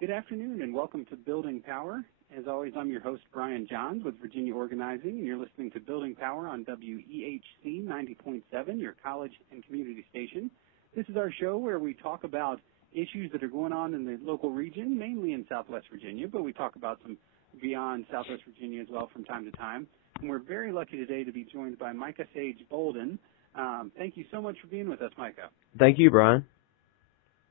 Good afternoon and welcome to Building Power. As always, I'm your host, Brian Johns with Virginia Organizing, and you're listening to Building Power on WEHC 90.7, your college and community station. This is our show where we talk about issues that are going on in the local region, mainly in Southwest Virginia, but we talk about some beyond Southwest Virginia as well from time to time. And we're very lucky today to be joined by Micah-Sage Bolden. Thank you so much for being with us, Micah. Thank you, Brian.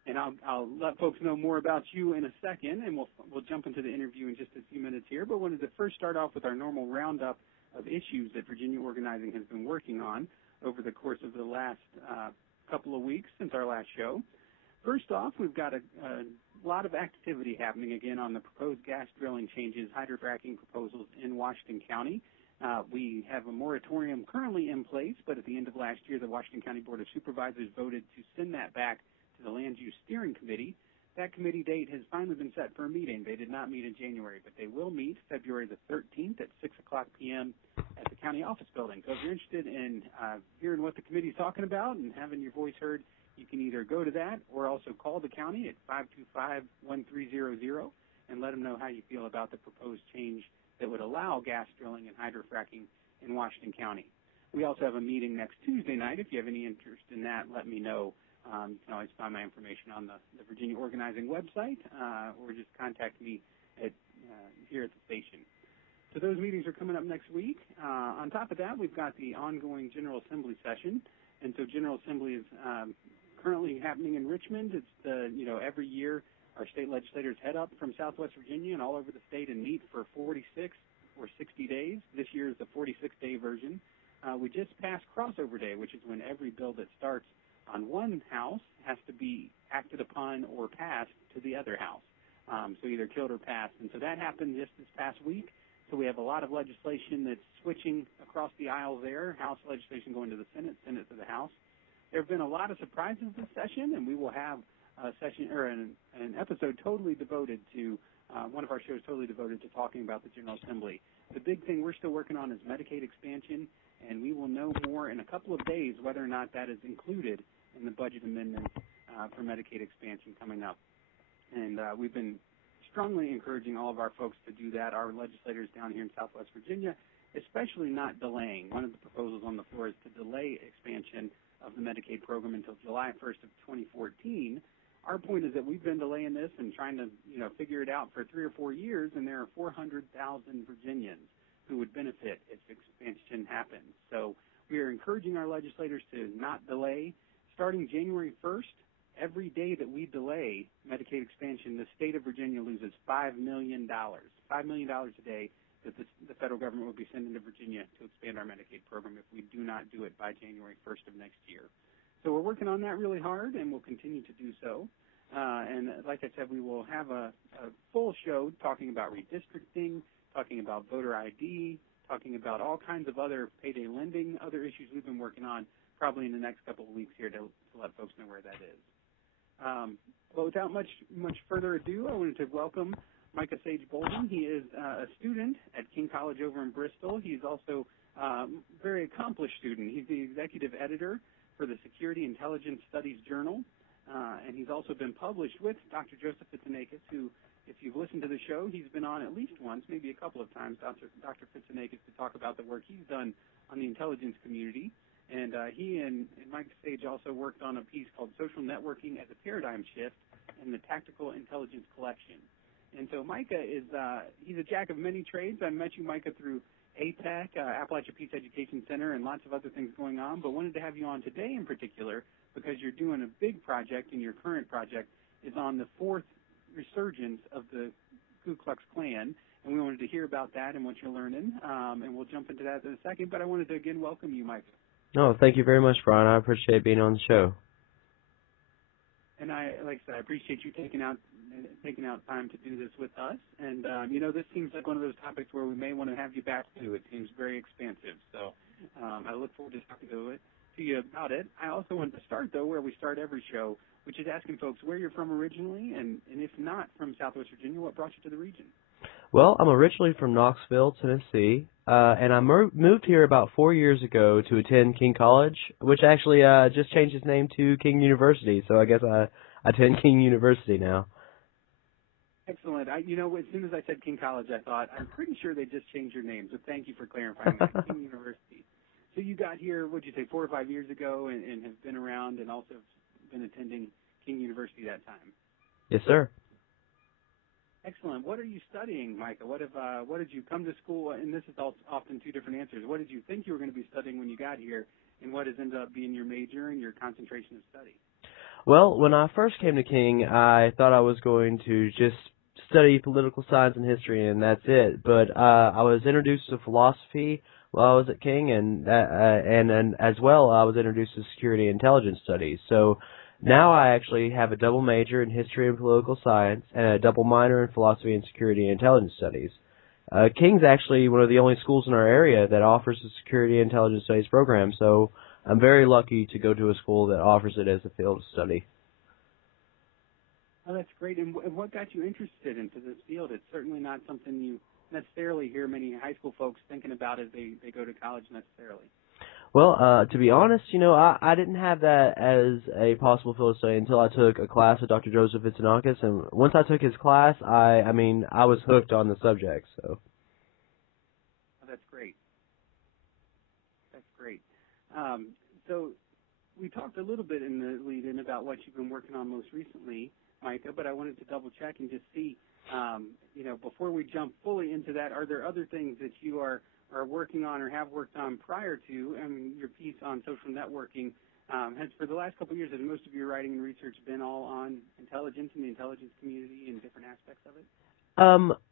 And I'll let folks know more about you in a second, and we'll jump into the interview in just a few minutes here. But wanted to first start off with our normal roundup of issues that Virginia Organizing has been working on over the course of the last couple of weeks since our last show. First off, we've got a lot of activity happening again on the proposed gas drilling changes, hydrofracking proposals in Washington County. We have a moratorium currently in place, but at the end of last year, the Washington County Board of Supervisors voted to send that back to the Land Use Steering Committee. That committee date has finally been set for a meeting. They did not meet in January, but they will meet February the 13th at 6 o'clock p.m. at the county office building. So if you're interested in hearing what the committee is talking about and having your voice heard, you can either go to that or also call the county at 525-1300 and let them know how you feel about the proposed change that would allow gas drilling and hydrofracking in Washington County. We also have a meeting next Tuesday night. If you have any interest in that, let me know. You can always find my information on the Virginia Organizing website or just contact me here at the station. So those meetings are coming up next week. On top of that, we've got the ongoing General Assembly session. And so General Assembly is currently happening in Richmond. It's every year our state legislators head up from Southwest Virginia and all over the state and meet for 46 or 60 days. This year is the 46-day version. We just passed Crossover Day, which is when every bill that starts on one house has to be acted upon or passed to the other house, so either killed or passed. And so that happened just this past week. So we have a lot of legislation that's switching across the aisle there, House legislation going to the Senate, Senate to the House. There have been a lot of surprises this session, and we will have a session or an episode totally devoted to one of our shows totally devoted to talking about the General Assembly. The big thing we're still working on is Medicaid expansion, and we will know more in a couple of days whether or not that is included in the budget amendment for Medicaid expansion coming up. And we've been strongly encouraging all of our folks to do that, our legislators down here in Southwest Virginia, especially not delaying. One of the proposals on the floor is to delay expansion of the Medicaid program until July 1st of 2014. Our point is that we've been delaying this and trying to figure it out for 3 or 4 years, and there are 400,000 Virginians who would benefit if expansion happens. So we are encouraging our legislators to not delay. Starting January 1st, every day that we delay Medicaid expansion, the state of Virginia loses $5 million. $5 million a day that the federal government will be sending to Virginia to expand our Medicaid program if we do not do it by January 1st of next year. So we're working on that really hard, and we'll continue to do so. And like I said, we will have a full show talking about redistricting, talking about voter ID, talking about all kinds of other payday lending, other issues we've been working on probably in the next couple of weeks here to let folks know where that is. But without much further ado, I wanted to welcome Micah-Sage Bolden. He is a student at King College over in Bristol. He's also a very accomplished student. He's the executive editor for the Security Intelligence Studies Journal, and he's also been published with Dr. Joseph Fitzanakis, who, if you've listened to the show, he's been on at least once, maybe a couple of times, Dr. Fitzanakis, to talk about the work he's done on the intelligence community. And he and Micah-Sage also worked on a piece called Social Networking as a Paradigm Shift in the Tactical Intelligence Collection. And so Micah is he's a jack of many trades. I met you, Micah, through APEC, Appalachia Peace Education Center, and lots of other things going on, but wanted to have you on today in particular because you're doing a big project, and your current project is on the Fourth Resurgence of the Ku Klux Klan, and we wanted to hear about that and what you're learning, and we'll jump into that in a second, but I wanted to again welcome you, Micah. Oh, thank you very much, Brian. I appreciate being on the show. And I appreciate you taking out time to do this with us. And this seems like one of those topics where we may want to have you back too. It seems very expansive. So I look forward to talking to you about it. I also want to start though where we start every show, which is asking folks where you're from originally, and if not from Southwest Virginia, what brought you to the region? Well, I'm originally from Knoxville, Tennessee, and I moved here about 4 years ago to attend King College, which actually just changed its name to King University, so I guess I attend King University now. Excellent. As soon as I said King College, I thought, I'm pretty sure they just changed your name, so thank you for clarifying that. King University. So you got here, what'd you say, 4 or 5 years ago, and have been around and also been attending King University that time? Yes, sir. Excellent. What are you studying, Micah? What did you come to school, and this is often two different answers. What did you think you were going to be studying when you got here, and what has ended up being your major and your concentration of study? Well, when I first came to King, I thought I was going to just study political science and history, and that's it. But I was introduced to philosophy while I was at King, and as well, I was introduced to security and intelligence studies. So now I actually have a double major in history and political science and a double minor in philosophy and security and intelligence studies. King's actually one of the only schools in our area that offers a security and intelligence studies program, so I'm very lucky to go to a school that offers it as a field of study. Oh, that's great. And what got you interested into this field? It's certainly not something you necessarily hear many high school folks thinking about as they go to college necessarily. Well, to be honest, I didn't have that as a possible field of study until I took a class with Dr. Joseph Vitsinakis, and once I took his class, I was hooked on the subject, so. Oh, that's great. That's great. So we talked a little bit in the lead-in about what you've been working on most recently, Micah, but I wanted to double-check and just see, before we jump fully into that, are there other things that you are working on or have worked on prior to? Your piece on social networking has, for the last couple of years, has most of your writing and research been all on intelligence and the intelligence community and different aspects of it?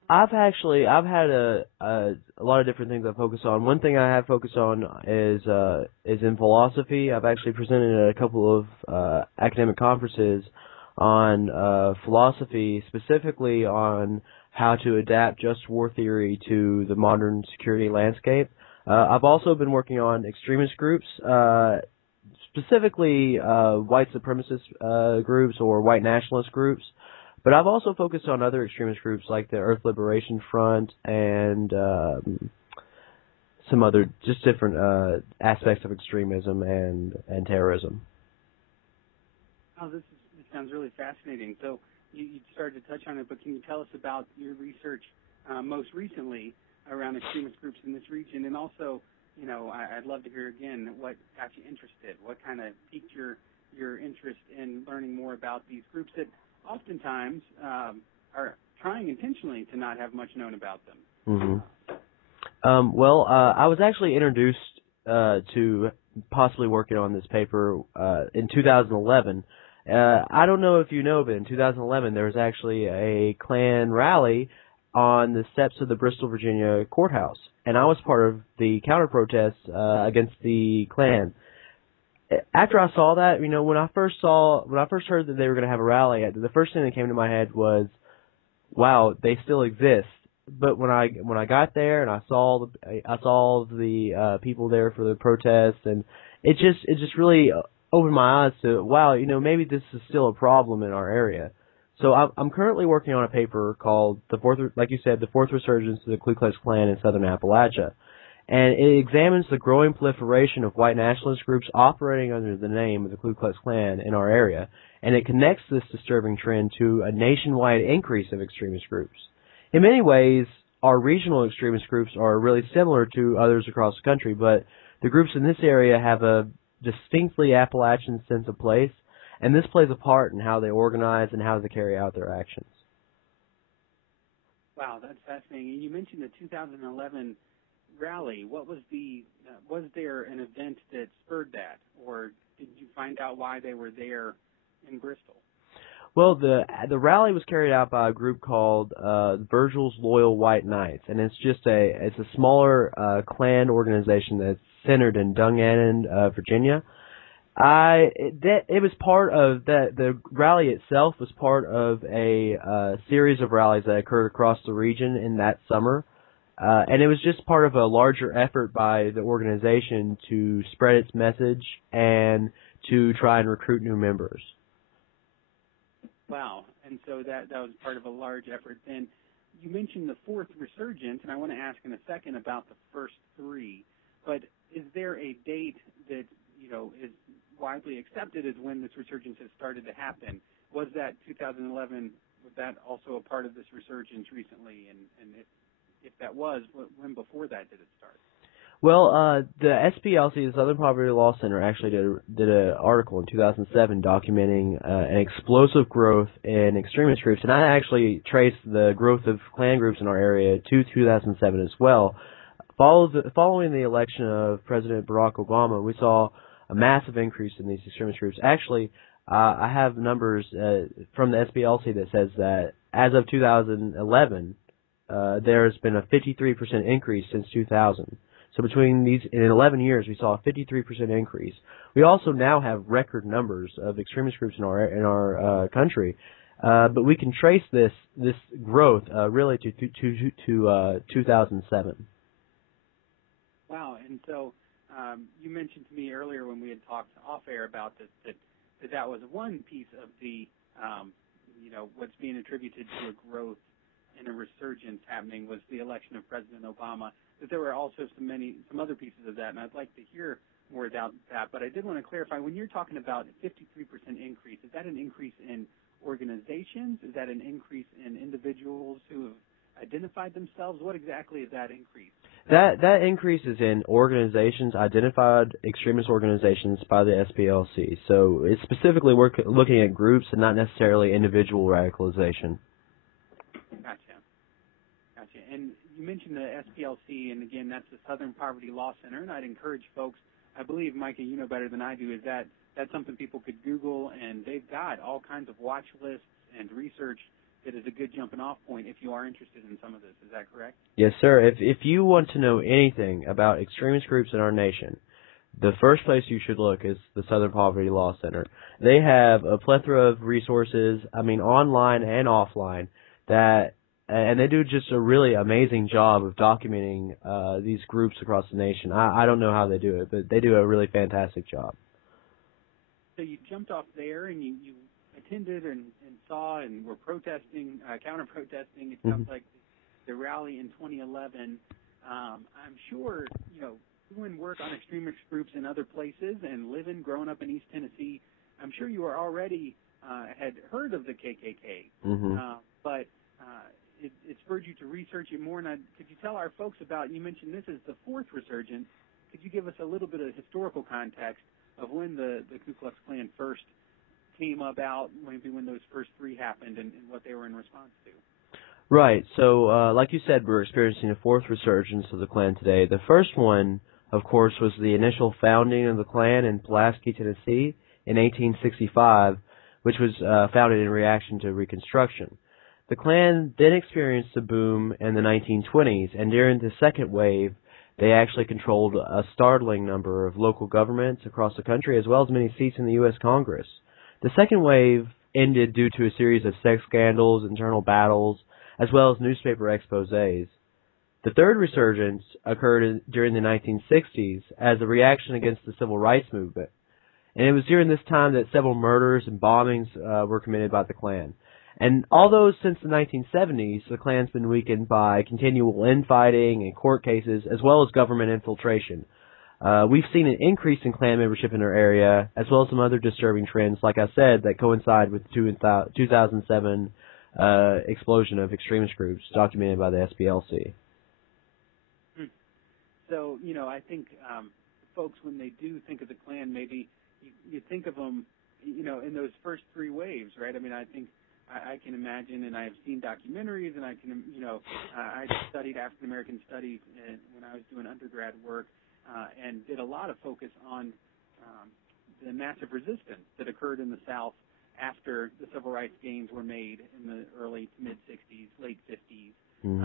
I've had a lot of different things I've focused on. One thing I have focused on is in philosophy. I've actually presented at a couple of academic conferences on philosophy, specifically on how to adapt just war theory to the modern security landscape. I've also been working on extremist groups, specifically white supremacist groups or white nationalist groups. But I've also focused on other extremist groups like the Earth Liberation Front and some other just different aspects of extremism and terrorism. Oh, this sounds really fascinating. So you started to touch on it, but can you tell us about your research most recently around extremist groups in this region? And also, I'd love to hear again what got you interested, what kind of piqued your interest in learning more about these groups that oftentimes are trying intentionally to not have much known about them. Mm-hmm. I was actually introduced to possibly working on this paper in 2011. I don't know if you know, but in 2011 there was actually a Klan rally on the steps of the Bristol, Virginia courthouse, and I was part of the counter-protest against the Klan. After I saw that, when I first heard that they were going to have a rally, the first thing that came to my head was, wow, they still exist. But when I got there and I saw the people there for the protests, and it just really opened my eyes to, wow, maybe this is still a problem in our area. So I'm currently working on a paper called the Fourth Resurgence of the Ku Klux Klan in Southern Appalachia. And it examines the growing proliferation of white nationalist groups operating under the name of the Ku Klux Klan in our area, and it connects this disturbing trend to a nationwide increase of extremist groups. In many ways, our regional extremist groups are really similar to others across the country, but the groups in this area have a distinctly Appalachian sense of place, and this plays a part in how they organize and how they carry out their actions. Wow, that's fascinating. And you mentioned the 2011 rally. What was was there an event that spurred that, or did you find out why they were there in Bristol? Well, the rally was carried out by a group called Virgil's Loyal White Knights, and it's a smaller Klan organization that's centered in Dungannon, Virginia. It was part of the rally itself was part of a series of rallies that occurred across the region in that summer. And it was just part of a larger effort by the organization to spread its message and to try and recruit new members. Wow. And so that was part of a large effort. Then you mentioned the Fourth Resurgence, and I want to ask in a second about the first three. But is there a date that, is widely accepted as when this resurgence has started to happen? was that 2011, was that also a part of this resurgence recently? And if that was, when before that did it start? Well, the SPLC, the Southern Poverty Law Center, actually did an article in 2007 documenting an explosive growth in extremist groups, and I actually traced the growth of Klan groups in our area to 2007 as well. Following the election of President Barack Obama, we saw a massive increase in these extremist groups. Actually, I have numbers from the SPLC that says that as of 2011, there's been a 53% increase since 2000. So between these, in 11 years, we saw a 53% increase. We also now have record numbers of extremist groups in our country, but we can trace this growth really to 2007. Wow, and so you mentioned to me earlier when we had talked off air about this that was one piece of the what's being attributed to a growth and a resurgence happening was the election of President Obama. That there were also some other pieces of that, and I'd like to hear more about that. But I did want to clarify, when you're talking about a 53% increase, is that an increase in organizations? Is that an increase in individuals who have identified themselves? What exactly is that increase? That increase is in organizations, identified extremist organizations by the SPLC. So it's specifically looking at groups and not necessarily individual radicalization. Gotcha. And you mentioned the SPLC, and again, that's the Southern Poverty Law Center, and I'd encourage folks, I believe, Micah, you know better than I do, is that's something people could Google, and they've got all kinds of watch lists and research that is a good jumping off point if you are interested in some of this. Is that correct? Yes, sir. If you want to know anything about extremist groups in our nation, the first place you should look is the Southern Poverty Law Center. They have a plethora of resources, online and offline, and they do just a really amazing job of documenting these groups across the nation. I don't know how they do it, but they do a really fantastic job. So you jumped off there and you attended and saw and were protesting, counter-protesting. It sounds like the rally in 2011. I'm sure, doing work on extremist groups in other places and growing up in East Tennessee, I'm sure you were already had heard of the KKK. But it spurred you to research it more. And could you tell our folks about, you mentioned this is the Fourth Resurgence. Could you give us a little bit of historical context of when the Ku Klux Klan first came about, maybe when those first three happened and what they were in response to? Right. So, like you said, we're experiencing a fourth resurgence of the Klan today. The first one, of course, was the initial founding of the Klan in Pulaski, Tennessee in 1865, which was founded in reaction to Reconstruction. The Klan then experienced a boom in the 1920s, and during the second wave, they actually controlled a startling number of local governments across the country, as well as many seats in the U.S. Congress. The second wave ended due to a series of sex scandals, internal battles, as well as newspaper exposés. The third resurgence occurred during the 1960s as a reaction against the civil rights movement. And it was during this time that several murders and bombings were committed by the Klan. And although since the 1970s, the Klan's been weakened by continual infighting and court cases, as well as government infiltration, we've seen an increase in Klan membership in our area, as well as some other disturbing trends, like I said, that coincide with the 2007 explosion of extremist groups documented by the SPLC. So, I think folks, when they do think of the Klan, maybe you think of them, in those first three waves, right? I think I can imagine, and I've seen documentaries, and I can, I studied African American studies when I was doing undergrad work, and did a lot of focus on the massive resistance that occurred in the South after the civil rights gains were made in the early to mid-'60s, late '50s. And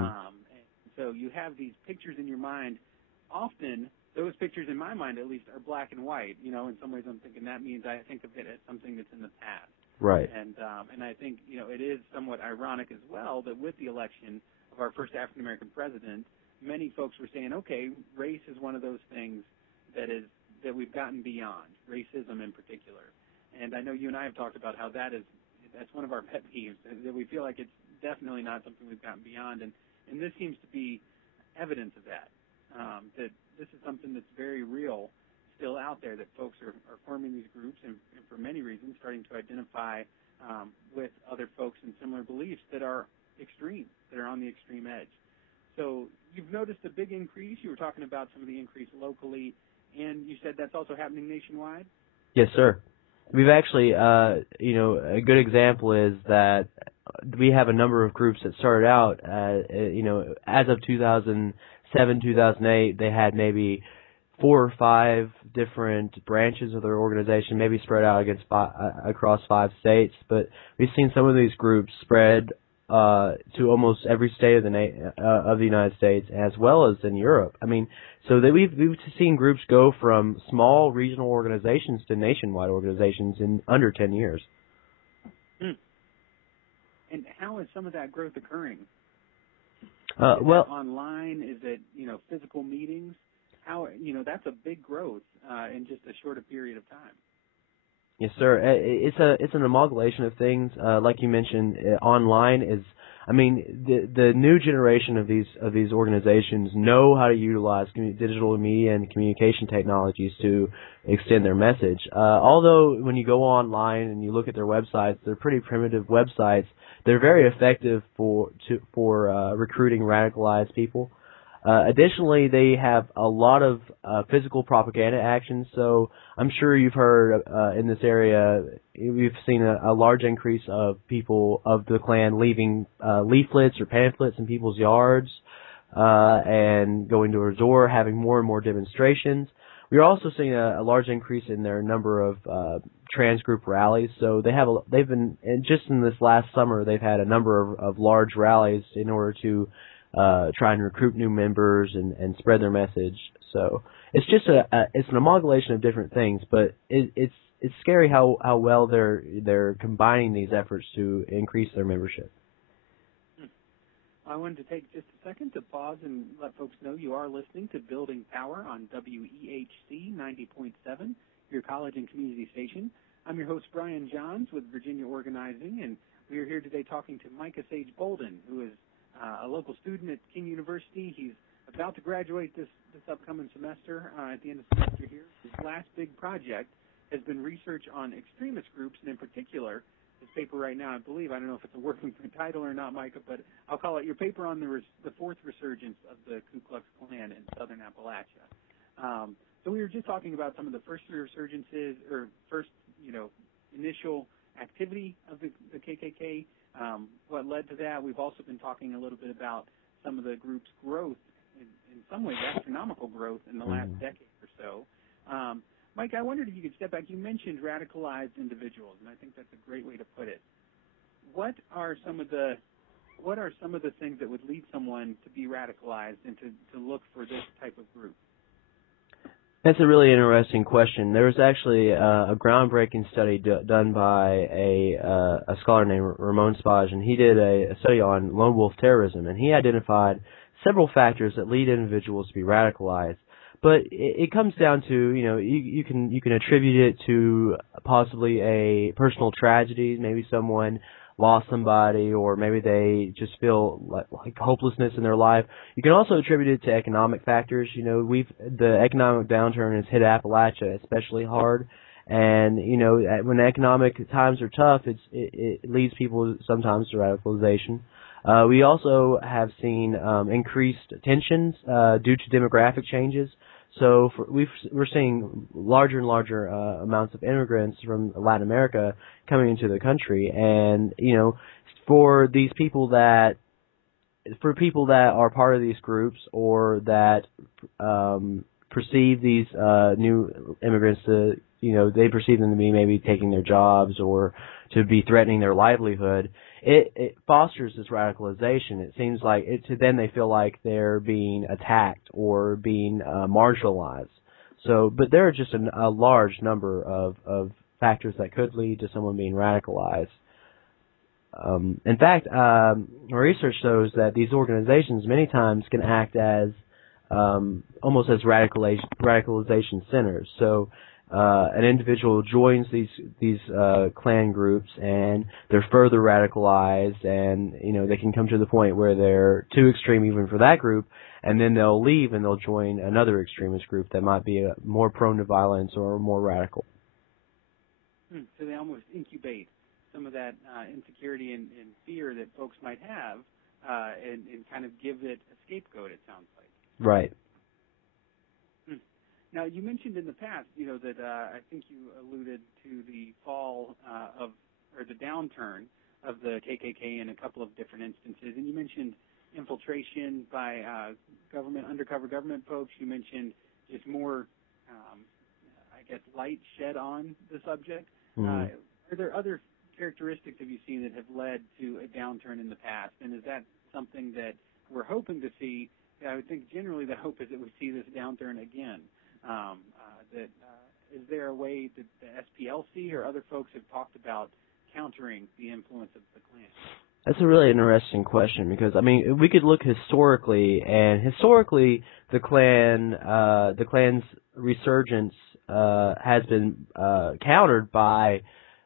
so you have these pictures in your mind. Often, those pictures in my mind, at least, are black and white. In some ways I'm thinking that means I think of it as something that's in the past. Right. And I think, it is somewhat ironic as well that with the election of our first African-American president, many folks were saying, okay, race is one of those things that we've gotten beyond, racism in particular. And I know you and I have talked about how that's one of our pet peeves, that we feel like it's definitely not something we've gotten beyond. And this seems to be evidence of that, that this is something that's very real still out there, that folks are forming these groups and for many reasons starting to identify with other folks in similar beliefs that are extreme, that are on the extreme edge. So you've noticed a big increase. You were talking about some of the increase locally, and you said that's also happening nationwide? Yes, sir. We've actually, a good example is that we have a number of groups that started out, as of 2007, 2008, they had maybe 4 or 5 different branches of their organization, maybe spread out across 5 states. But we've seen some of these groups spread to almost every state of the United States, as well as in Europe. I mean, so that we've seen groups go from small regional organizations to nationwide organizations in under 10 years. And how is some of that growth occurring? Well, online? Is it physical meetings? How that's a big growth in just a shorter period of time. Yes, sir. It's an amalgamation of things. Like you mentioned, online is. I mean, the new generation of these organizations know how to utilize digital media and communication technologies to extend their message. Although when you go online and you look at their websites, they're pretty primitive websites. They're very effective for recruiting radicalized people. Additionally, they have a lot of physical propaganda actions. So I'm sure you've heard in this area, we've seen a large increase of people of the Klan leaving leaflets or pamphlets in people's yards and going door to door, having more and more demonstrations. We're also seeing a large increase in their number of trans group rallies. So they've been just in this last summer, they've had a number of large rallies in order to try and recruit new members and spread their message. So it's just it's an amalgamation of different things, but it's scary how well they're combining these efforts to increase their membership. I wanted to take just a second to pause and let folks know you are listening to Building Power on WEHC 90.7, your college and community station. I'm your host, Brian Johns, with Virginia Organizing, and we are here today talking to Micah-Sage Bolden, who is a local student at King University. He's about to graduate this upcoming semester, at the end of the semester here. His last big project has been research on extremist groups, and in particular, his paper right now, I don't know if it's a working title or not, Micah, but I'll call it your paper on the Fourth Resurgence of the Ku Klux Klan in Southern Appalachia. So we were just talking about some of the first resurgences, or first, initial activity of the KKK, what led to that. We've also been talking a little bit about some of the group's growth, in some ways astronomical growth in the last decade or so. Mike, I wondered if you could step back. You mentioned radicalized individuals, and I think that's a great way to put it. What are some of the things that would lead someone to be radicalized and to look for this type of group? That's a really interesting question. There was actually a groundbreaking study done by a scholar named Ramon Spage, and he did a study on lone wolf terrorism, and he identified several factors that lead individuals to be radicalized. But it comes down to, you can attribute it to possibly a personal tragedy. Maybe someone lost somebody, or maybe they just feel like hopelessness in their life. You can also attribute it to economic factors. The economic downturn has hit Appalachia especially hard, and when economic times are tough, it leads people sometimes to radicalization. We also have seen increased tensions due to demographic changes. So we're seeing larger and larger amounts of immigrants from Latin America coming into the country, and for people that are part of these groups, or that perceive these new immigrants to they perceive them to be maybe taking their jobs or to be threatening their livelihood. It fosters this radicalization. It seems like to them they feel like they're being attacked or being marginalized. So, but there are just a large number of factors that could lead to someone being radicalized. In fact, research shows that these organizations many times can act as almost as radicalization centers. So an individual joins these Klan groups, and they're further radicalized, and they can come to the point where they're too extreme even for that group, and then they'll leave and they'll join another extremist group that might be more prone to violence or more radical. So they almost incubate some of that insecurity and fear that folks might have, and kind of give it a scapegoat, it sounds like. Right. Now, you mentioned in the past, that I think you alluded to the fall or the downturn of the KKK in a couple of different instances, and you mentioned infiltration by undercover government folks. You mentioned just more, light shed on the subject. Are there other characteristics have you seen that have led to a downturn in the past, and is that something that we're hoping to see? I would think generally the hope is that we see this downturn again. Is there a way that the SPLC or other folks have talked about countering the influence of the Klan? That's a really interesting question because, we could look historically, and historically the Klan's resurgence has been countered by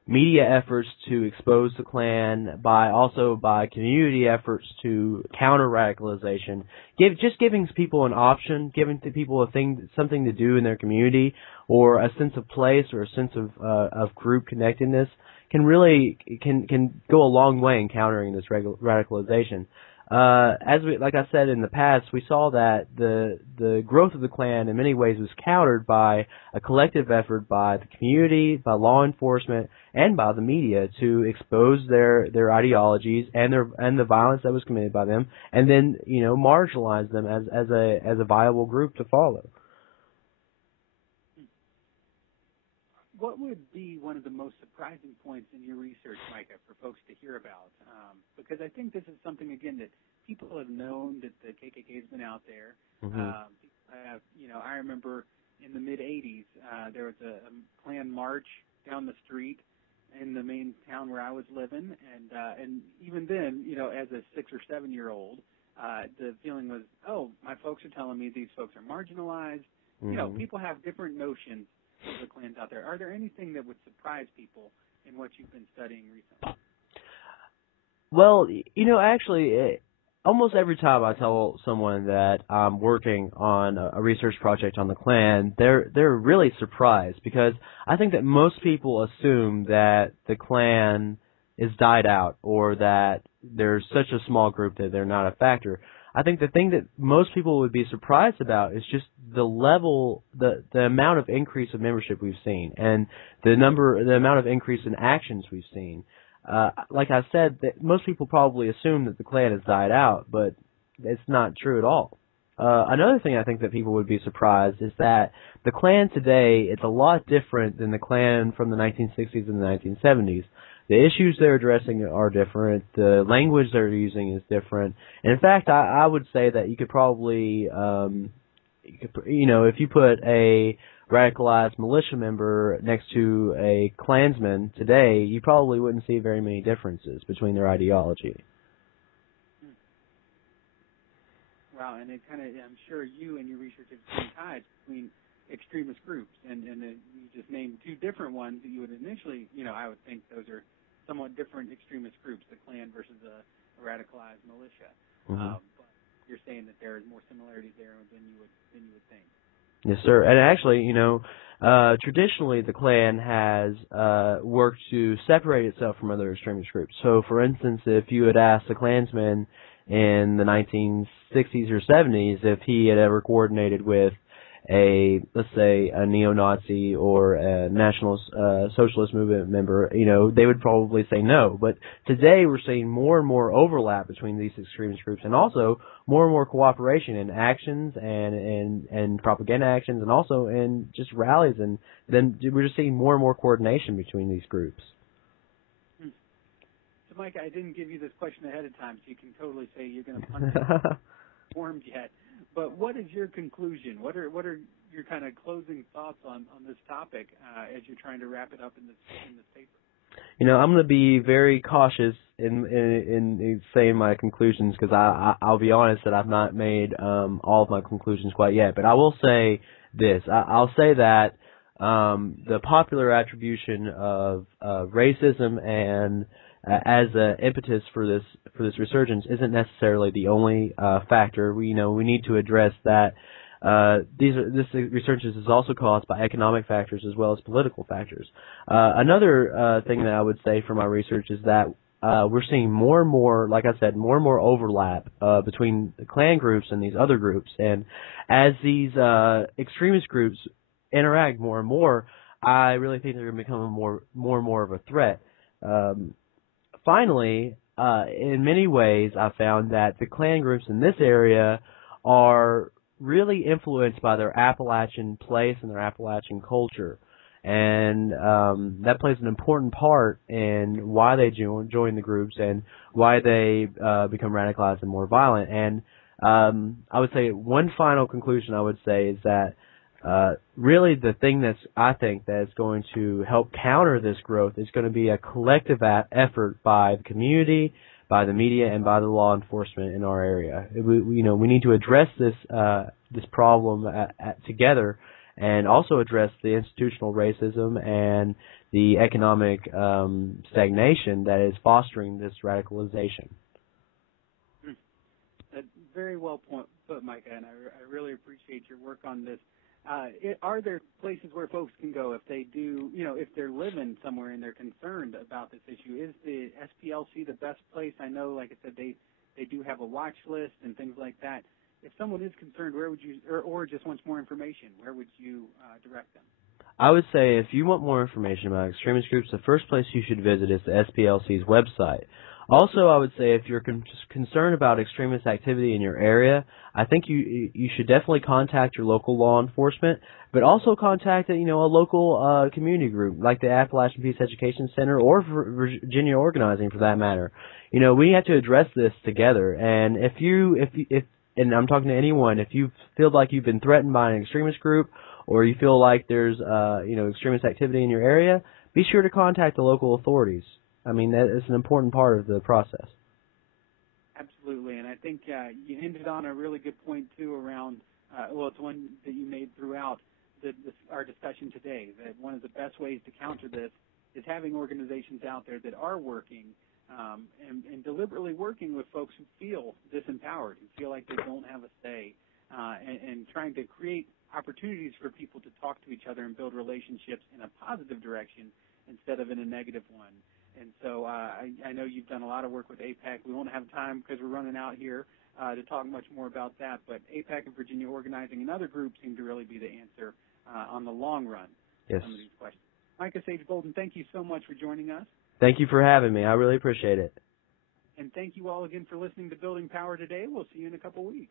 media efforts to expose the Klan, by community efforts to counter radicalization, just giving people an option, giving people something to do in their community, or a sense of place or a sense of group connectedness can go a long way in countering this radicalization. Like I said in the past, we saw that the growth of the Klan in many ways was countered by a collective effort by the community, by law enforcement, and by the media to expose their ideologies and the violence that was committed by them, and then marginalize them as a viable group to follow. What would be one of the most surprising points in your research, Micah, for folks to hear about? Because I think this is something, again, that people have known that the KKK has been out there. I remember in the mid-'80s, there was a Klan march down the street in the main town where I was living, and even then, as a 6 or 7 year old, the feeling was, oh, my folks are telling me these folks are marginalized. People have different notions of the Klans out there. Are there anything that would surprise people in what you've been studying recently? Well, actually, almost every time I tell someone that I'm working on a research project on the Klan, they're really surprised, because I think that most people assume that the Klan is died out, or that there's such a small group that they're not a factor. I think the thing that most people would be surprised about is just the level, the amount of increase of membership we've seen, and the amount of increase in actions we've seen. Like I said, that most people probably assume that the Klan has died out, but it's not true at all. Another thing I think that people would be surprised is that the Klan today is a lot different than the Klan from the 1960s and the 1970s. The issues they're addressing are different. The language they're using is different. And in fact, I would say that you could probably, if you put a radicalized militia member next to a Klansman today, you probably wouldn't see very many differences between their ideology. Wow, and it I'm sure you and your research have seen ties between extremist groups, and you just named two different ones that you would initially, I would think those are somewhat different extremist groups, the Klan versus a radicalized militia. But you're saying that there is more similarities there than you would think. Yes, sir. And actually, traditionally the Klan has worked to separate itself from other extremist groups. So, for instance, if you had asked a Klansman in the 1960s or 70s if he had ever coordinated with let's say a neo-Nazi or a National Socialist Movement member, they would probably say no. But today we're seeing more and more overlap between these extremist groups, and also more and more cooperation in actions and propaganda actions, and also in just rallies. And then we're just seeing more and more coordination between these groups. So, Mike, I didn't give you this question ahead of time, so you can totally say you're going to punch it formed yet. But what is your conclusion? What are your kind of closing thoughts on this topic as you're trying to wrap it up in this paper? I'm going to be very cautious in saying my conclusions, because I'll be honest that I've not made all of my conclusions quite yet. But I will say this. I'll say that the popular attribution of racism and as an impetus for this resurgence isn't necessarily the only factor. We need to address that This resurgence is also caused by economic factors as well as political factors. Another thing that I would say from my research is that we're seeing more and more, like I said, more and more overlap between the Klan groups and these other groups. And as these extremist groups interact more and more, I really think they're going to become more and more of a threat. Finally, in many ways, I found that the Klan groups in this area are really influenced by their Appalachian place and their Appalachian culture. And that plays an important part in why they join the groups and why they become radicalized and more violent. And I would say one final conclusion I would say is that really the thing I think that's going to help counter this growth is going to be a collective effort by the community, by the media, and by the law enforcement in our area. We need to address this problem together, and also address the institutional racism and the economic stagnation that is fostering this radicalization. Very well put, Micah, and I really appreciate your work on this. Are there places where folks can go if they do, if they're living somewhere and they're concerned about this issue? Is the SPLC the best place? I know, like I said, they do have a watch list and things like that. If someone is concerned, where would you, or just wants more information, where would you direct them? I would say if you want more information about extremist groups, the first place you should visit is the SPLC's website. Also, I would say if you're concerned about extremist activity in your area, I think you should definitely contact your local law enforcement, but also contact a local community group like the Appalachian Peace Education Center or Virginia Organizing for that matter. We have to address this together. And if and I'm talking to anyone, if you feel like you've been threatened by an extremist group or you feel like there's extremist activity in your area, be sure to contact the local authorities. I mean, that is an important part of the process. Absolutely, and I think you ended on a really good point, too, around, it's one that you made throughout our discussion today, that one of the best ways to counter this is having organizations out there that are working and deliberately working with folks who feel disempowered, who feel like they don't have a say, and trying to create opportunities for people to talk to each other and build relationships in a positive direction instead of in a negative one. And so I know you've done a lot of work with APAC. We won't have time because we're running out here to talk much more about that, but APAC and Virginia Organizing and other groups seem to really be the answer on the long run to some of these questions. Micah-Sage Bolden, thank you so much for joining us. Thank you for having me. I really appreciate it. And thank you all again for listening to Building Power today. We'll see you in a couple weeks.